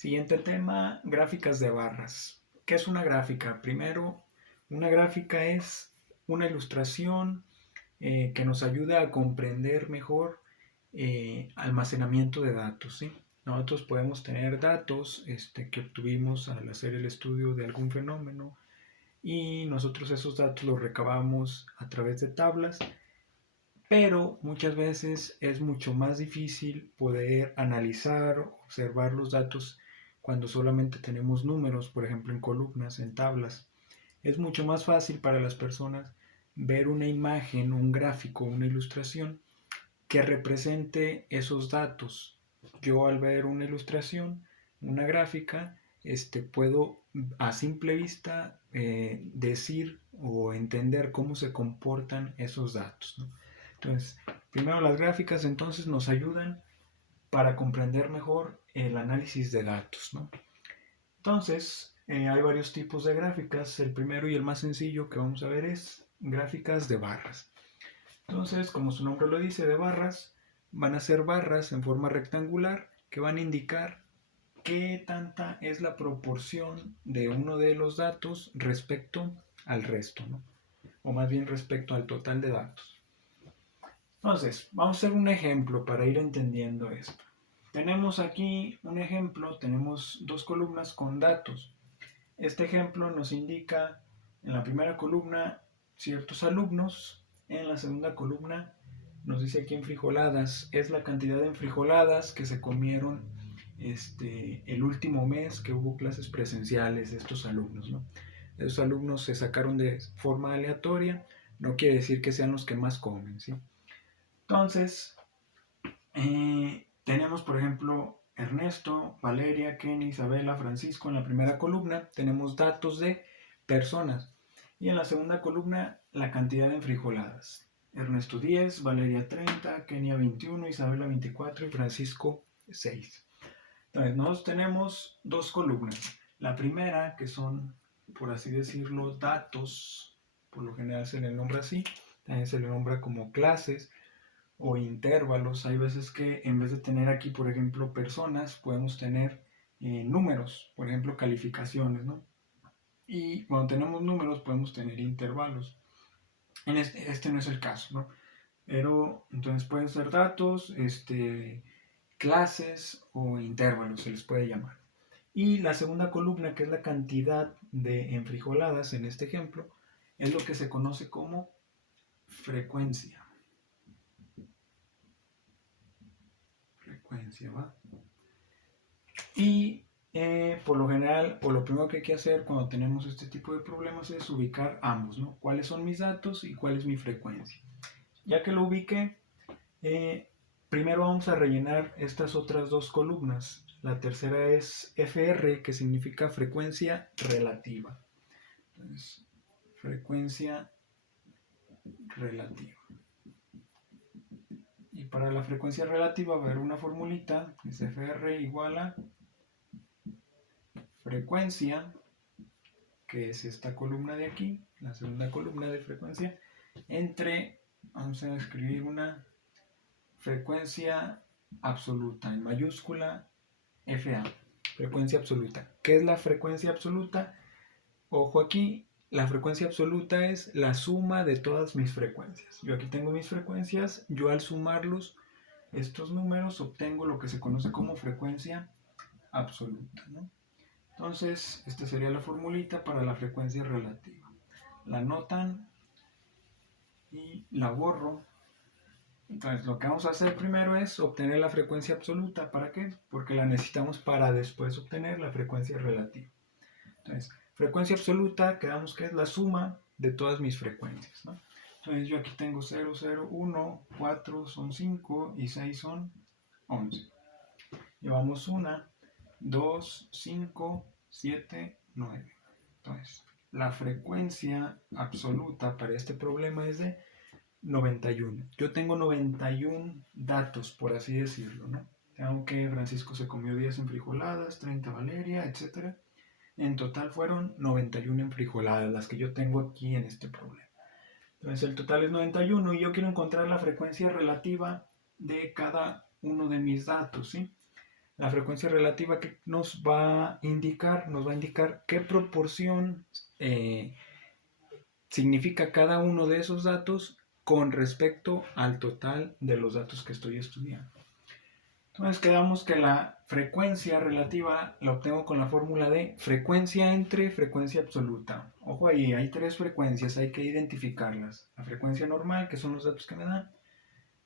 Siguiente tema, gráficas de barras. ¿Qué es una gráfica? Primero, una gráfica es una ilustración que nos ayuda a comprender mejor almacenamiento de datos, ¿sí? Nosotros podemos tener datos que obtuvimos al hacer el estudio de algún fenómeno y nosotros esos datos los recabamos a través de tablas, pero muchas veces es mucho más difícil poder analizar, observar los datos cuando solamente tenemos números, por ejemplo en columnas, en tablas. Es mucho más fácil para las personas ver una imagen, un gráfico, una ilustración que represente esos datos. Yo al ver una ilustración, una gráfica, puedo a simple vista decir o entender cómo se comportan esos datos, ¿no? Entonces, primero las gráficas entonces nos ayudan para comprender mejor el análisis de datos, ¿no? Entonces, hay varios tipos de gráficas. El primero y el más sencillo que vamos a ver es gráficas de barras. Entonces, como su nombre lo dice, de barras, van a ser barras en forma rectangular que van a indicar qué tanta es la proporción de uno de los datos respecto al resto, ¿no? O más bien respecto al total de datos. Entonces, vamos a hacer un ejemplo para ir entendiendo esto. Tenemos aquí un ejemplo, tenemos dos columnas con datos. Este ejemplo nos indica en la primera columna ciertos alumnos, en la segunda columna nos dice aquí enfrijoladas, es la cantidad de enfrijoladas que se comieron el último mes que hubo clases presenciales de estos alumnos, ¿no? Esos alumnos se sacaron de forma aleatoria, no quiere decir que sean los que más comen, ¿sí? Entonces, tenemos por ejemplo Ernesto, Valeria, Kenny, Isabela, Francisco en la primera columna. Tenemos datos de personas. Y en la segunda columna la cantidad de enfrijoladas. Ernesto 10, Valeria 30, Kenia 21, Isabela 24 y Francisco 6. Entonces nosotros tenemos dos columnas. La primera que son, por así decirlo, datos. Por lo general se le nombra así. También se le nombra como clases o intervalos. Hay veces que en vez de tener aquí, por ejemplo, personas, podemos tener números, por ejemplo, calificaciones, ¿no? Y cuando tenemos números podemos tener intervalos. En este no es el caso, ¿no? Pero entonces pueden ser datos, clases o intervalos, se les puede llamar. Y la segunda columna, que es la cantidad de enfrijoladas en este ejemplo, es lo que se conoce como frecuencia. Frecuencia, ¿va? Y por lo general, o lo primero que hay que hacer cuando tenemos este tipo de problemas es ubicar ambos, ¿no? ¿Cuáles son mis datos y cuál es mi frecuencia? Ya que lo ubique, primero vamos a rellenar estas otras dos columnas. La tercera es FR, que significa frecuencia relativa. Entonces, frecuencia relativa. Y para la frecuencia relativa va a haber una formulita, es FR igual a frecuencia, que es esta columna de aquí, la segunda columna de frecuencia, entre, vamos a escribir una frecuencia absoluta en mayúscula FA, frecuencia absoluta. ¿Qué es la frecuencia absoluta? Ojo aquí, la frecuencia absoluta es la suma de todas mis frecuencias. Yo aquí tengo mis frecuencias, yo al sumarlos, estos números, obtengo lo que se conoce como frecuencia absoluta, ¿no? Entonces, esta sería la formulita para la frecuencia relativa. La anotan y la borro. Entonces, lo que vamos a hacer primero es obtener la frecuencia absoluta. ¿Para qué? Porque la necesitamos para después obtener la frecuencia relativa. Entonces, frecuencia absoluta, quedamos que es la suma de todas mis frecuencias, ¿no? Entonces, yo aquí tengo 0, 0, 1, 4 son 5 y 6 son 11. Llevamos 1, 2, 5, 7, 9. Entonces, la frecuencia absoluta para este problema es de 91. Yo tengo 91 datos, por así decirlo, ¿no? Tengo que Francisco se comió 10 enfrijoladas, 30 Valeria, etc. En total fueron 91 enfrijoladas las que yo tengo aquí en este problema. Entonces el total es 91 y yo quiero encontrar la frecuencia relativa de cada uno de mis datos, ¿sí? La frecuencia relativa que nos va a indicar qué proporción significa cada uno de esos datos con respecto al total de los datos que estoy estudiando. Entonces quedamos que la frecuencia relativa la obtengo con la fórmula de frecuencia entre frecuencia absoluta. Ojo ahí, hay tres frecuencias, hay que identificarlas. La frecuencia normal, que son los datos que me dan,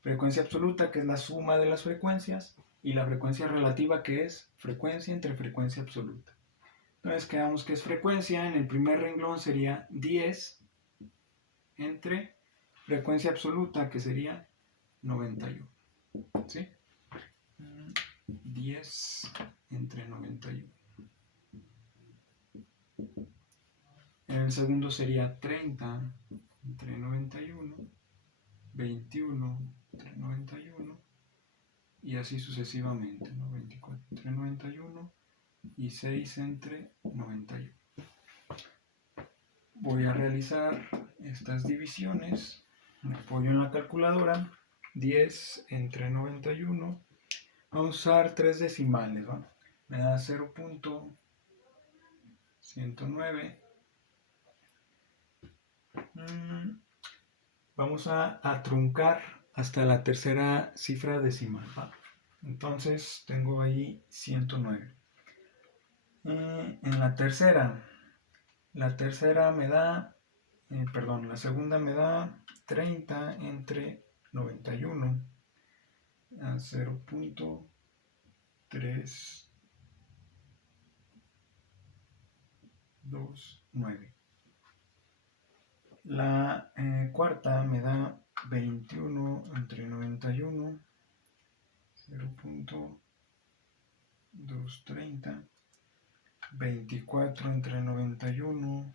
frecuencia absoluta, que es la suma de las frecuencias, y la frecuencia relativa, que es frecuencia entre frecuencia absoluta. Entonces quedamos que es frecuencia, en el primer renglón sería 10 entre frecuencia absoluta, que sería 91. ¿Sí? 10 entre 91. En el segundo sería 30 entre 91, 21 entre 91 y así sucesivamente, ¿no? 24 entre 91 y 6 entre 91. Voy a realizar estas divisiones, me apoyo en la calculadora, 10 entre 91, vamos a usar 3 decimales, ¿va? Me da 0.109. Vamos a truncar hasta la tercera cifra decimal, ¿va? Entonces tengo ahí 109. En la tercera me da, la segunda me da 30 entre 91 a 0.329. La cuarta me da 21 entre 91, 0.230. 24 entre 91,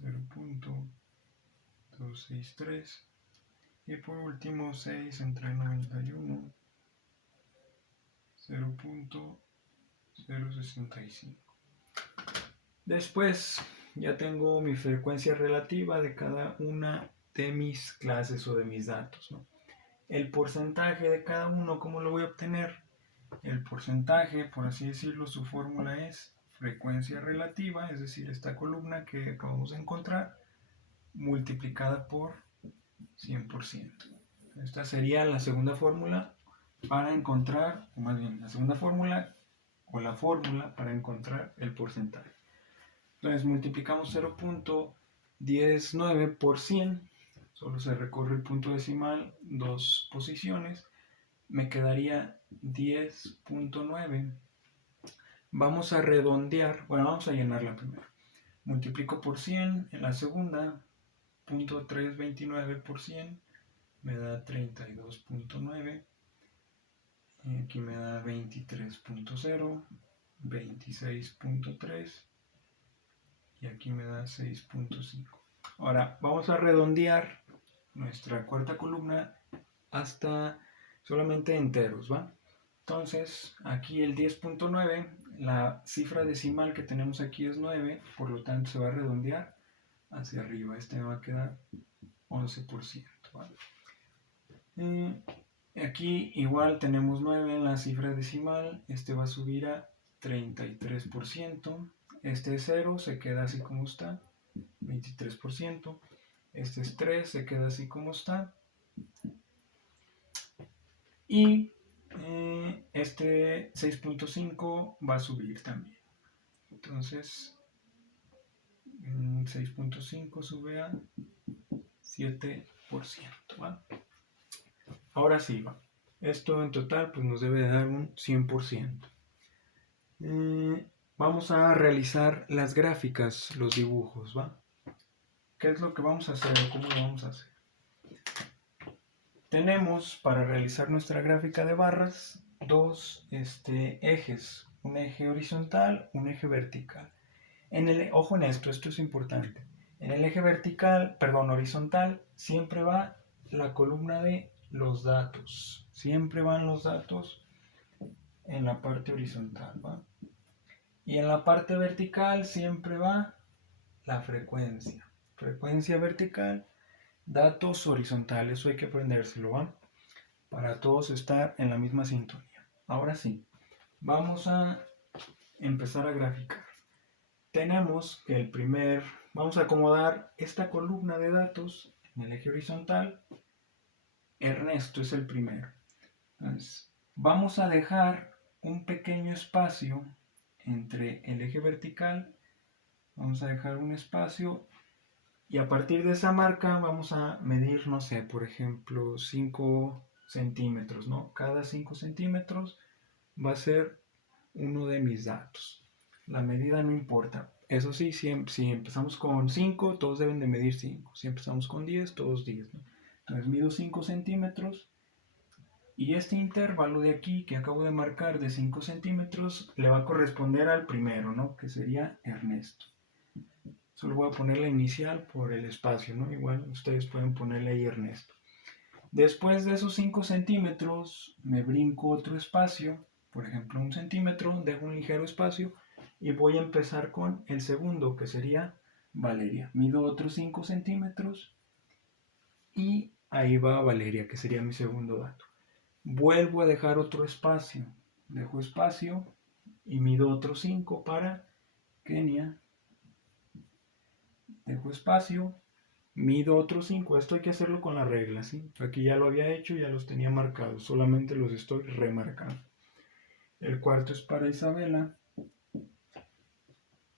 0.263. Y por último 6 entre 91, 0.065. Después ya tengo mi frecuencia relativa de cada una de mis clases o de mis datos, ¿no? El porcentaje de cada uno, ¿cómo lo voy a obtener? El porcentaje, por así decirlo, su fórmula es frecuencia relativa, es decir, esta columna que acabamos de encontrar, multiplicada por 100%. Esta sería la segunda fórmula para encontrar, o más bien, la segunda fórmula o la fórmula para encontrar el porcentaje. Entonces multiplicamos 0.19 por 100, solo se recorre el punto decimal, dos posiciones, me quedaría 10.9. Vamos a redondear, bueno, vamos a llenarla primero. Multiplico por 100 en la segunda, 0.329 por 100, me da 32.9. Aquí me da 23.0, 26.3 y aquí me da 6.5. Ahora vamos a redondear nuestra cuarta columna hasta solamente enteros, ¿va? Entonces aquí el 10.9, la cifra decimal que tenemos aquí es 9, por lo tanto se va a redondear hacia arriba. Este me va a quedar 11%, ¿vale? Aquí igual tenemos 9 en la cifra decimal, este va a subir a 33%, este es 0, se queda así como está, 23%, este es 3, se queda así como está, y este 6.5 va a subir también. Entonces 6.5 sube a 7%, ¿va? Ahora sí, va. Esto en total pues nos debe dar un 100%. Vamos a realizar las gráficas, los dibujos, ¿va? ¿Qué es lo que vamos a hacer o cómo lo vamos a hacer? Tenemos para realizar nuestra gráfica de barras dos ejes, un eje horizontal, un eje vertical. Ojo en esto es importante. En el eje horizontal, siempre va la columna de los datos. Siempre van los datos en la parte horizontal, ¿va? Y en la parte vertical siempre va la frecuencia. Frecuencia vertical, datos horizontales, eso hay que aprendérselo, ¿va? Para todos estar en la misma sintonía. Ahora sí, Vamos a empezar a graficar. Tenemos que vamos a acomodar esta columna de datos en el eje horizontal. Ernesto es el primero. Entonces, vamos a dejar un pequeño espacio entre el eje vertical. Vamos a dejar un espacio y a partir de esa marca vamos a medir, no sé, por ejemplo, 5 centímetros, ¿no? Cada 5 centímetros va a ser uno de mis datos. La medida no importa. Eso sí, si empezamos con 5, todos deben de medir 5. Si empezamos con 10, todos 10, ¿no? Entonces mido 5 centímetros y este intervalo de aquí que acabo de marcar de 5 centímetros le va a corresponder al primero, ¿no? Que sería Ernesto. Solo voy a poner la inicial por el espacio, ¿no? Igual ustedes pueden ponerle ahí Ernesto. Después de esos 5 centímetros me brinco otro espacio, por ejemplo 1 centímetro, dejo un ligero espacio y voy a empezar con el segundo, que sería Valeria. Mido otros 5 centímetros y ahí va Valeria, que sería mi segundo dato. Vuelvo a dejar otro espacio, dejo espacio y mido otros 5 para Kenia. Dejo espacio, mido otros 5. Esto hay que hacerlo con la regla, ¿sí? Aquí ya lo había hecho, ya los tenía marcados, solamente los estoy remarcando. El cuarto es para Isabela,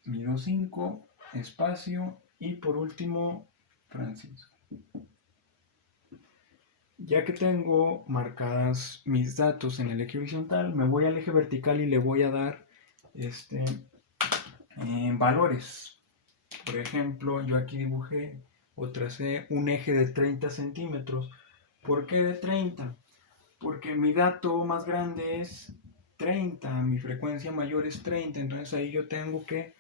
mido 5, espacio y por último Francisco. Ya que tengo marcadas mis datos en el eje horizontal, me voy al eje vertical y le voy a dar valores. Por ejemplo, yo aquí dibujé o tracé un eje de 30 centímetros. ¿Por qué de 30? Porque mi dato más grande es 30, mi frecuencia mayor es 30, entonces ahí yo tengo que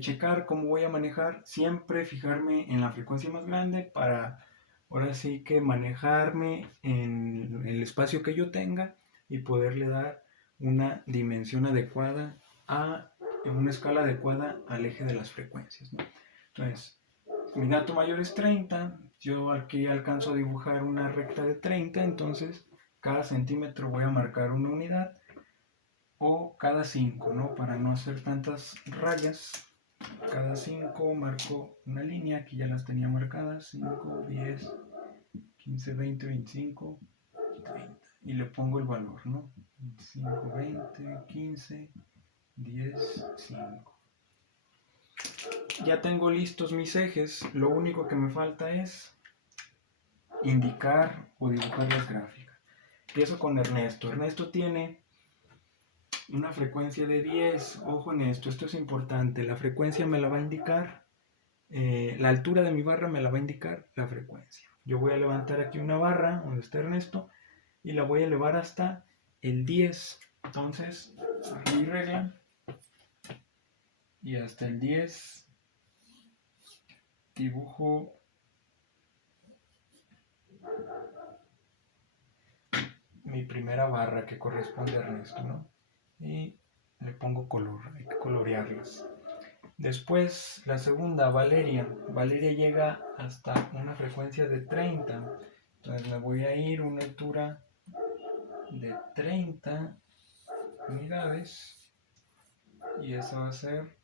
checar cómo voy a manejar, siempre fijarme en la frecuencia más grande para ahora sí que manejarme en el espacio que yo tenga y poderle dar una dimensión adecuada en una escala adecuada al eje de las frecuencias, ¿no? Entonces, mi dato mayor es 30, yo aquí alcanzo a dibujar una recta de 30, entonces cada centímetro voy a marcar una unidad o cada 5, ¿no? Para no hacer tantas rayas, cada 5 marco una línea, aquí ya las tenía marcadas, 5, 10, 15, 20, 25, 30. Y le pongo el valor, ¿no? 25, 20, 15, 10, 5. Ya tengo listos mis ejes, lo único que me falta es indicar o dibujar las gráficas. Empiezo con Ernesto. Ernesto tiene una frecuencia de 10. Ojo en esto es importante. La frecuencia me la va a indicar, la altura de mi barra me la va a indicar la frecuencia. Yo voy a levantar aquí una barra donde está Ernesto y la voy a elevar hasta el 10. Entonces, mi regla y hasta el 10 dibujo mi primera barra que corresponde a Ernesto, ¿no? Y le pongo color, hay que colorearlas. Después la segunda, Valeria. Valeria llega hasta una frecuencia de 30. Entonces me voy a ir a una altura de 30 unidades y esa va a ser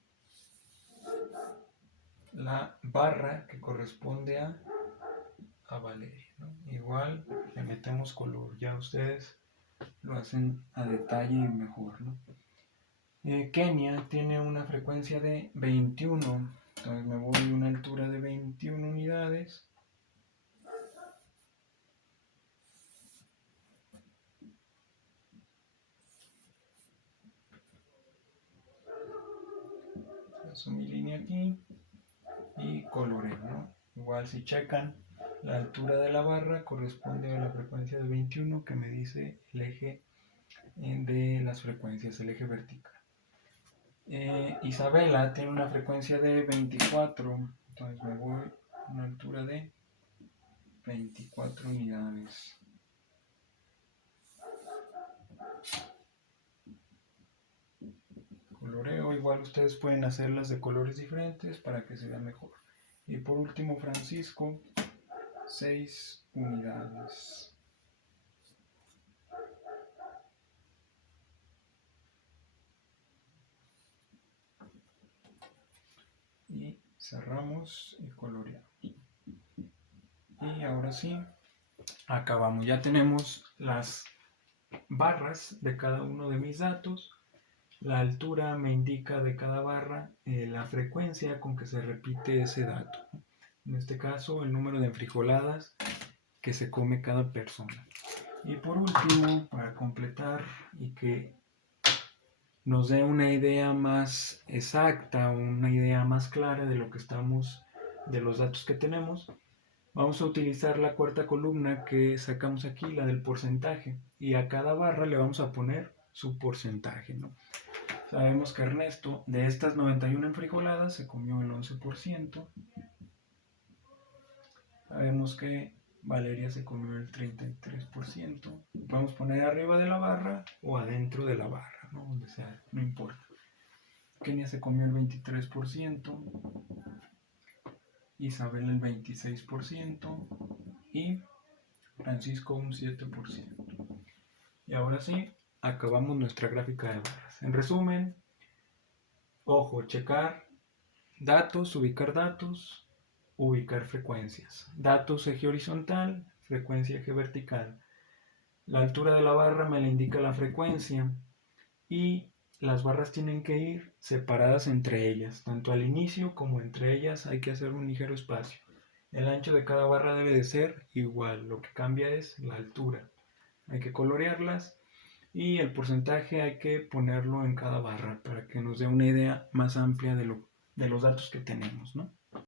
la barra que corresponde a Valeria, ¿no? Igual le metemos color, ya ustedes lo hacen a detalle y mejor, ¿no? Kenia tiene una frecuencia de 21, entonces me voy a una altura de 21 unidades. Paso mi línea aquí y coloreo, ¿no? Igual si checan, la altura de la barra corresponde a la frecuencia de 21 que me dice el eje de las frecuencias, el eje vertical. Isabela tiene una frecuencia de 24, entonces me voy a una altura de 24 unidades. Coloreo, igual ustedes pueden hacerlas de colores diferentes para que se vea mejor. Y por último, Francisco, 6 unidades. Cerramos y coloreamos. Y ahora sí, acabamos. Ya tenemos las barras de cada uno de mis datos. La altura me indica de cada barra la frecuencia con que se repite ese dato. En este caso, el número de enfrijoladas que se come cada persona. Y por último, para completar y que nos dé una idea más exacta, una idea más clara de lo que estamos, de los datos que tenemos, vamos a utilizar la cuarta columna que sacamos aquí, la del porcentaje, y a cada barra le vamos a poner su porcentaje, ¿no? Sabemos que Ernesto, de estas 91 enfrijoladas, se comió el 11%. Sabemos que Valeria se comió el 33%. Podemos poner arriba de la barra o adentro de la barra, ¿no? Donde sea, no importa. Kenia se comió el 23%. Isabel el 26% y Francisco un 7%. Y ahora sí, acabamos nuestra gráfica de barras. En resumen, ojo, checar datos, ubicar frecuencias. Datos eje horizontal, frecuencia eje vertical. La altura de la barra me la indica la frecuencia y las barras tienen que ir separadas entre ellas, tanto al inicio como entre ellas hay que hacer un ligero espacio. El ancho de cada barra debe de ser igual, lo que cambia es la altura. Hay que colorearlas y el porcentaje hay que ponerlo en cada barra para que nos dé una idea más amplia de los datos que tenemos, ¿no?